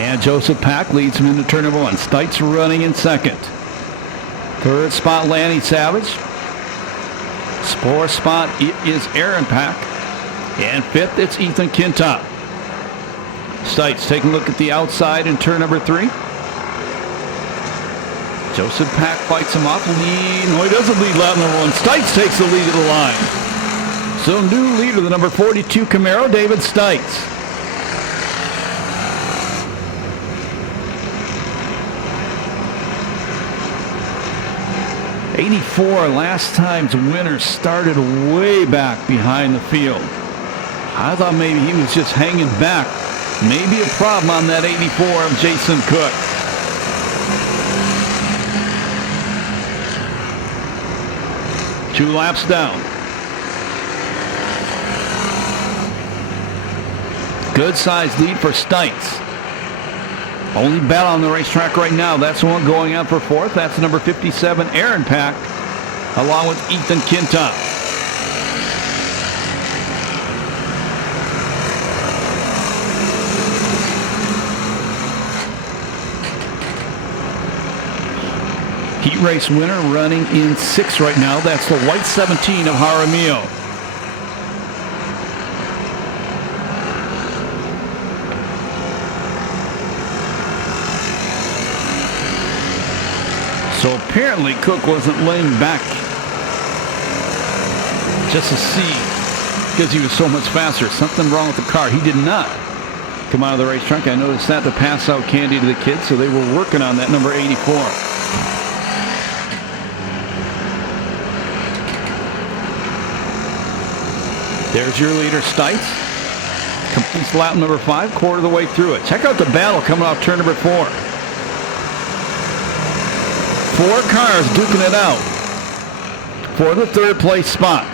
And Joseph Pack leads him into turn number 1. Stites running in second. Third spot, Lanny Savage. Fourth spot, it is Aaron Pack. And fifth, it's Ethan Kintop. Stites taking a look at the outside in turn number 3. Joseph Pack fights him off. No, he doesn't lead lap number 1. Stites takes the lead of the line. So new leader, the number 42 Camaro, David Stites. '84, last time's winner, started way back behind the field. I thought maybe he was just hanging back. Maybe a problem on that '84 of Jason Cook. Two laps down. Good size lead for Stites. Only battle on the racetrack right now. That's the one going out for fourth. That's number 57, Aaron Pack, along with Ethan Kintop. Heat race winner running in 6th right now. That's the white 17 of Jaramillo. So apparently Cook wasn't laying back just to see because he was so much faster. Something wrong with the car. He did not come out of the racetrack. I noticed that to pass out candy to the kids, so they were working on that number 84. There's your leader, Stites. Completes lap number 5, quarter of the way through it. Check out the battle coming off turn number 4. 4 cars duking it out for the third place spot.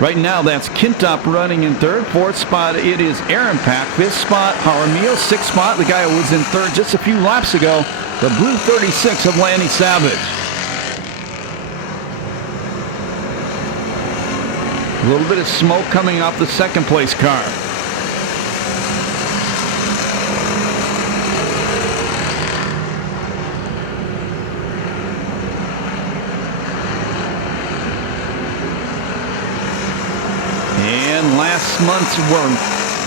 Right now, that's Kintop running in 3rd. 4th spot, it is Aaron Pack. 5th spot, Jaramillo. 6th spot, the guy who was in 3rd just a few laps ago, the blue 36 of Lanny Savage. A little bit of smoke coming off the 2nd place car. And last month's,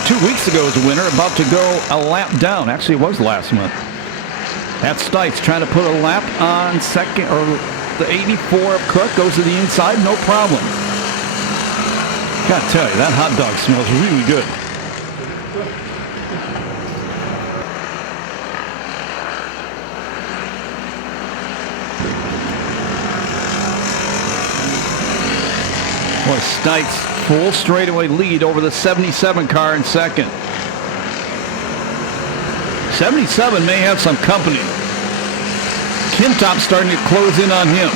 2 weeks ago's winner, about to go a lap down. Actually, it was last month. That's Stites trying to put a lap on second, or the 84 of Cook goes to the inside, no problem. Gotta tell you, that hot dog smells really good. Boy, Stites full straightaway lead over the 77 car in 2nd. 77 may have some company. Kintop starting to close in on him.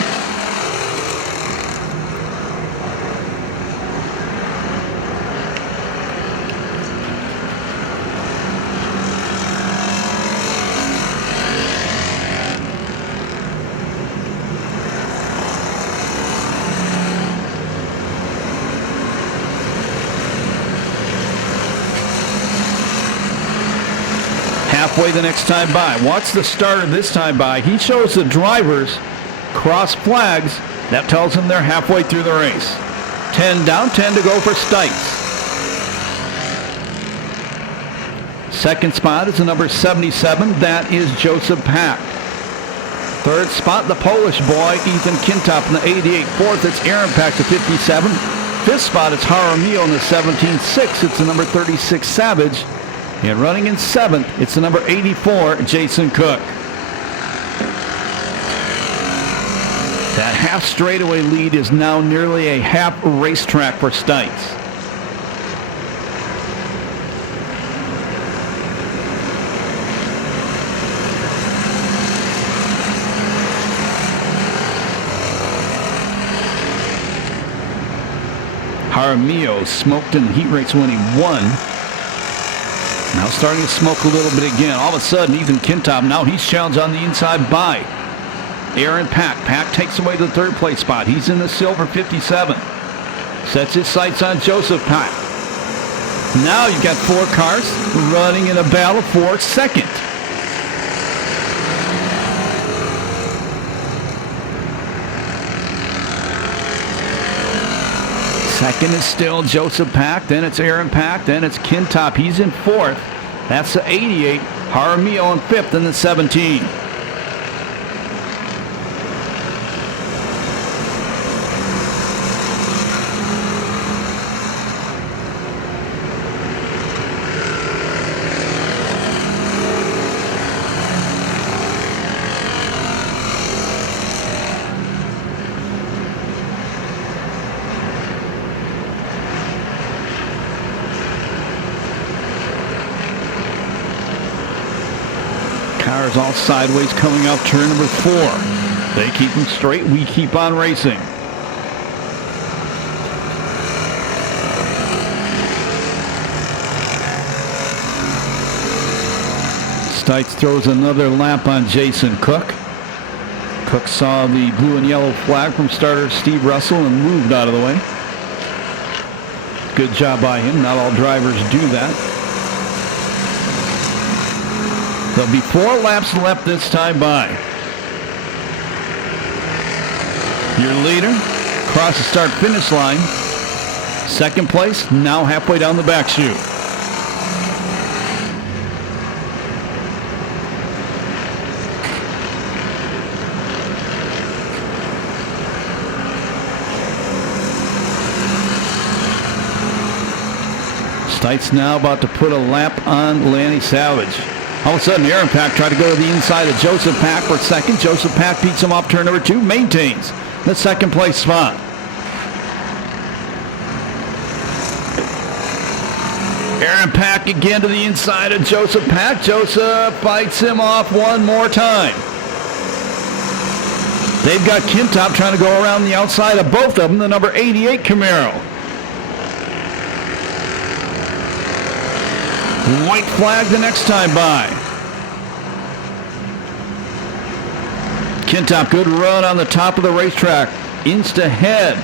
Halfway the next time by. Watch the starter this time by. He shows the drivers cross flags. That tells them they're halfway through the race. 10 down, 10 to go for Stites. 2nd spot is the number 77. That is Joseph Pack. 3rd spot, the Polish boy, Ethan Kintop in the 88. 4th, it's Aaron Pack, the 57. 5th spot, it's Jaramillo in the 17. 6th, it's the number 36, Savage. And running in 7th, it's the number 84, Jason Cook. That half straightaway lead is now nearly a half racetrack for Stites. Jaramillo smoked in the heat race when he won. Now starting to smoke a little bit again. All of a sudden, Ethan Kintop, now he's challenged on the inside by Aaron Pack. Pack takes away the 3rd place spot. He's in the silver 57. Sets his sights on Joseph Pack. Now you've got 4 cars running in a battle for second. Second is still Joseph Pack, then it's Aaron Pack, then it's Kintop. He's in 4th. That's the 88. Jaramillo in 5th in the 17. Cars all sideways coming up turn number 4. They keep them straight. We keep on racing. Stites throws another lap on Jason Cook. Cook saw the blue and yellow flag from starter Steve Russell and moved out of the way. Good job by him. Not all drivers do that. There'll be 4 laps left this time by. Your leader, across the start-finish line. Second place, now halfway down the back chute. Stites now about to put a lap on Lanny Savage. All of a sudden, Aaron Pack tried to go to the inside of Joseph Pack for second. Joseph Pack beats him off turn number 2, maintains the second place spot. Aaron Pack again to the inside of Joseph Pack. Joseph fights him off one more time. They've got Kintop trying to go around the outside of both of them, the number 88 Camaro. White flag the next time by. Kintop, good run on the top of the racetrack. Insta head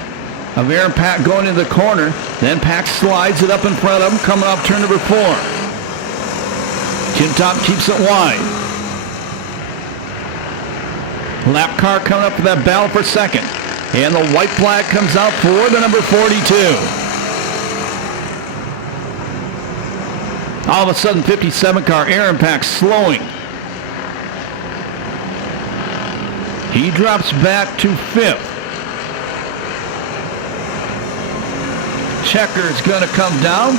of Aaron Pack going into the corner. Then Pack slides it up in front of him, coming off turn number 4. Kintop keeps it wide. Lap car coming up for that battle for second. And the white flag comes out for the number 42. All of a sudden, 57 car, Aaron Pack slowing. He drops back to 5th. Checker's going to come down.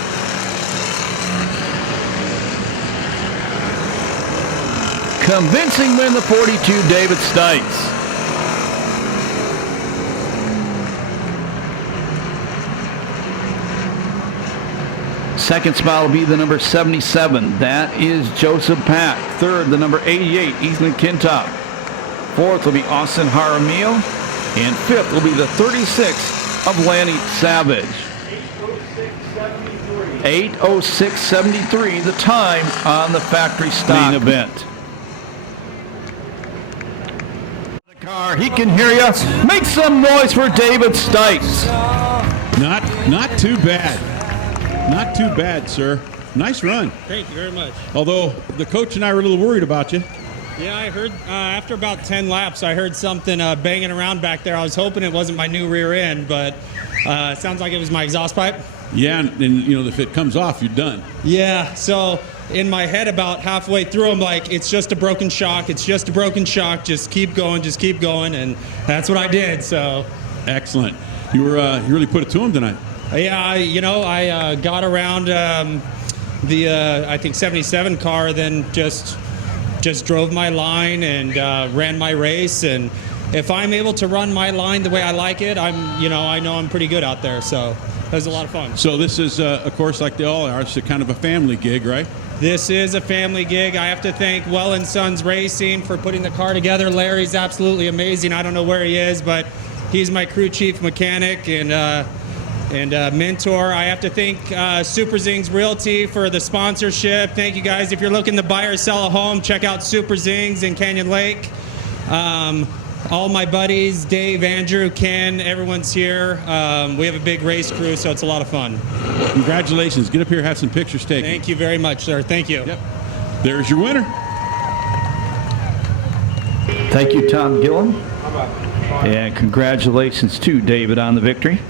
Convincing win, the 42, David Stites. Second spot will be the number 77. That is Joseph Pack. Third, the number 88, Ethan Kintop. Fourth will be Austin Jaramillo. And fifth will be the 36 of Lanny Savage. 8:06.73, the time on the factory stock main event. The car, he can hear you. Make some noise for David Stites. Not too bad. Not too bad, sir. Nice run. Thank you very much. Although the coach and I were a little worried about you. Yeah, I heard after about 10 laps, I heard something banging around back there. I was hoping it wasn't my new rear end, but it sounds like it was my exhaust pipe. Yeah, and you know, if it comes off, you're done. Yeah, so in my head about halfway through, I'm like, it's just a broken shock. It's just a broken shock. Just keep going, and that's what I did. So excellent. You really put it to him tonight. Yeah, I got around the I think 77 car, then just drove my line and ran my race. And if I'm able to run my line the way I like it, I know I'm pretty good out there. So it was a lot of fun. So this is, of course, like they all are, it's a kind of a family gig, right? This is a family gig. I have to thank Well & Sons Racing for putting the car together. Larry's absolutely amazing. I don't know where he is, but he's my crew chief mechanic and mentor. I have to thank Super Zings Realty for the sponsorship. Thank you guys. If you're looking to buy or sell a home, check out Super Zings in Canyon Lake. all my buddies, Dave, Andrew, Ken, everyone's here. We have a big race crew, so it's a lot of fun. Congratulations. Get up here, have some pictures taken. Thank you very much, sir. Thank you. Yep. There's your winner. Thank you, Tom Gillen. And congratulations to David on the victory.